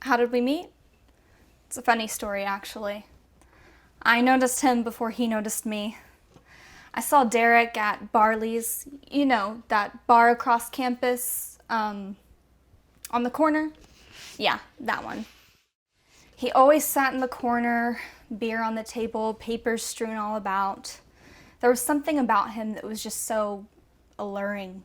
How did we meet? It's a funny story, actually. I noticed him before he noticed me. I saw Derek at Barley's, that bar across campus, on the corner. Yeah, that one. He always sat in the corner, beer on the table, papers strewn all about. There was something about him that was just so alluring.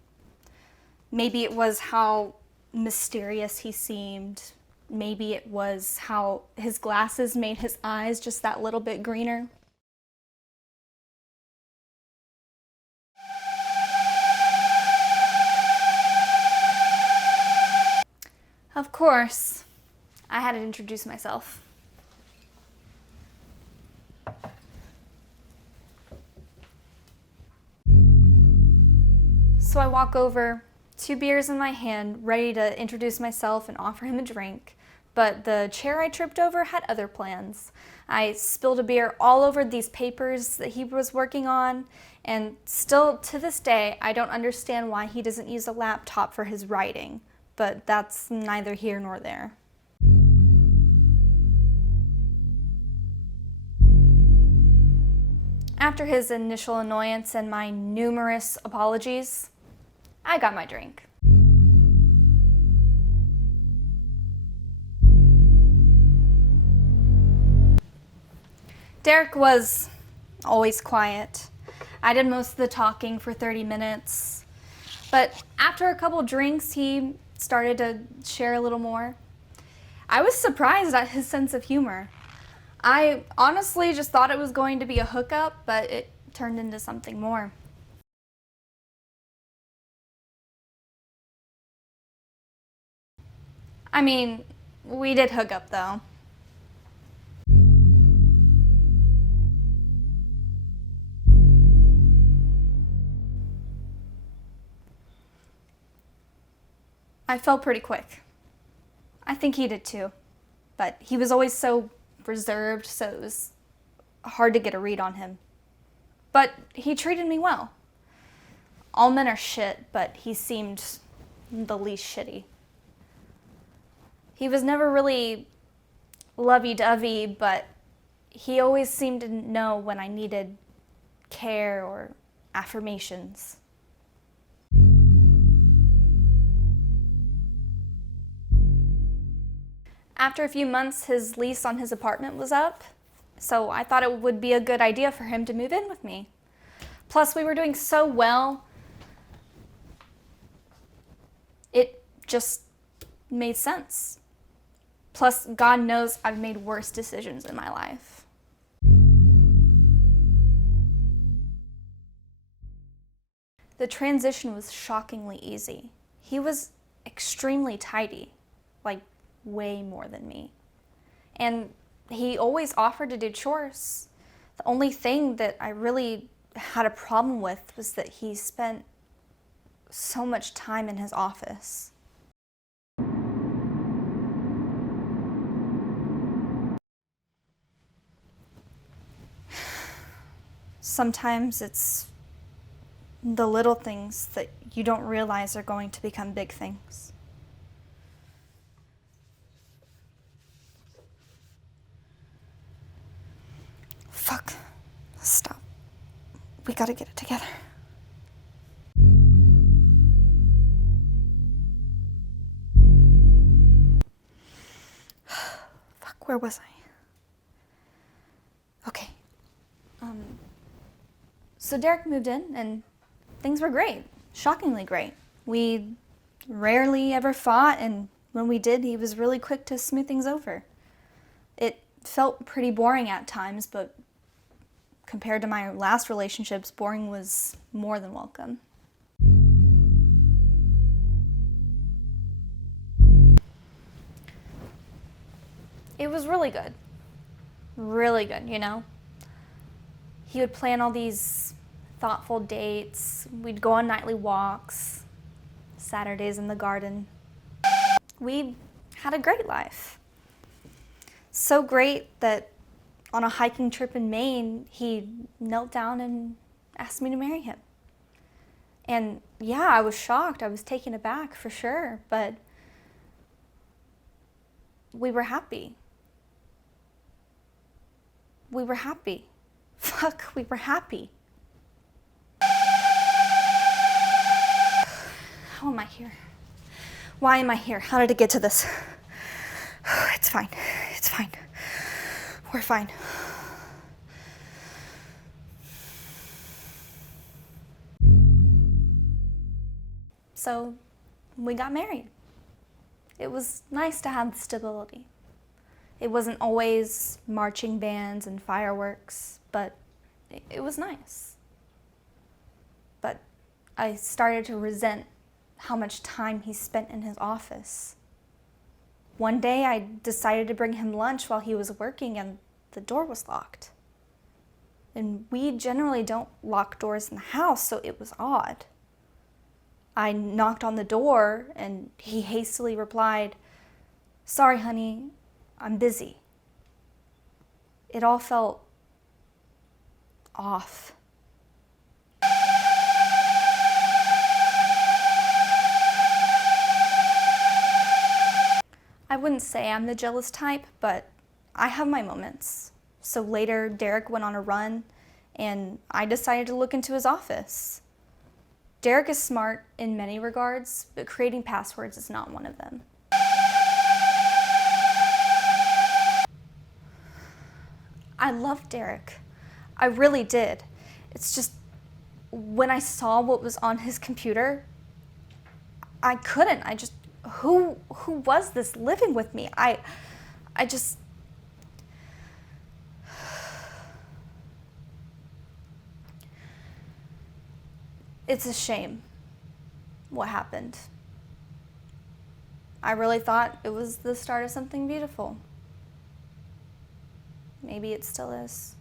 Maybe it was how mysterious he seemed. Maybe it was how his glasses made his eyes just that little bit greener. Of course, I had to introduce myself. So I walk over, 2 beers in my hand, ready to introduce myself and offer him a drink. But the chair I tripped over had other plans. I spilled a beer all over these papers that he was working on, and still to this day, I don't understand why he doesn't use a laptop for his writing. But that's neither here nor there. After his initial annoyance and my numerous apologies, I got my drink. Derek was always quiet. I did most of the talking for 30 minutes, but after a couple drinks, he started to share a little more. I was surprised at his sense of humor. I honestly just thought it was going to be a hookup, but it turned into something more. I mean, we did hook up though. I fell pretty quick. I think he did too, but he was always so reserved, so it was hard to get a read on him. But he treated me well. All men are shit, but he seemed the least shitty. He was never really lovey-dovey, but he always seemed to know when I needed care or affirmations. After a few months, his lease on his apartment was up, so I thought it would be a good idea for him to move in with me. Plus, we were doing so well, it just made sense. Plus, God knows I've made worse decisions in my life. The transition was shockingly easy. He was extremely tidy, like way more than me. And he always offered to do chores. The only thing that I really had a problem with was that he spent so much time in his office. Sometimes it's the little things that you don't realize are going to become big things. Fuck. Stop. We gotta get it together. Fuck, where was I? Okay. So Derek moved in and things were great. Shockingly great. We rarely ever fought, and when we did, he was really quick to smooth things over. It felt pretty boring at times, but compared to my last relationships, boring was more than welcome. It was really good. Really good, He would plan all these thoughtful dates. We'd go on nightly walks, Saturdays in the garden. We had a great life. So great that on a hiking trip in Maine, he knelt down and asked me to marry him. And yeah, I was shocked. I was taken aback for sure, but we were happy. We were happy. Fuck, we were happy. How am I here? Why am I here? How did it get to this? It's fine. It's fine. We're fine. So, we got married. It was nice to have the stability. It wasn't always marching bands and fireworks, but it was nice. But I started to resent how much time he spent in his office. One day I decided to bring him lunch while he was working and the door was locked. And we generally don't lock doors in the house, so it was odd. I knocked on the door and he hastily replied, "Sorry, honey, I'm busy." It all felt off. I wouldn't say I'm the jealous type, but I have my moments. So later, Derek went on a run, and I decided to look into his office. Derek is smart in many regards, but creating passwords is not one of them. I loved Derek. I really did. It's just, when I saw what was on his computer, I couldn't. Who was this living with me? I just, it's a shame what happened. I really thought it was the start of something beautiful. Maybe it still is.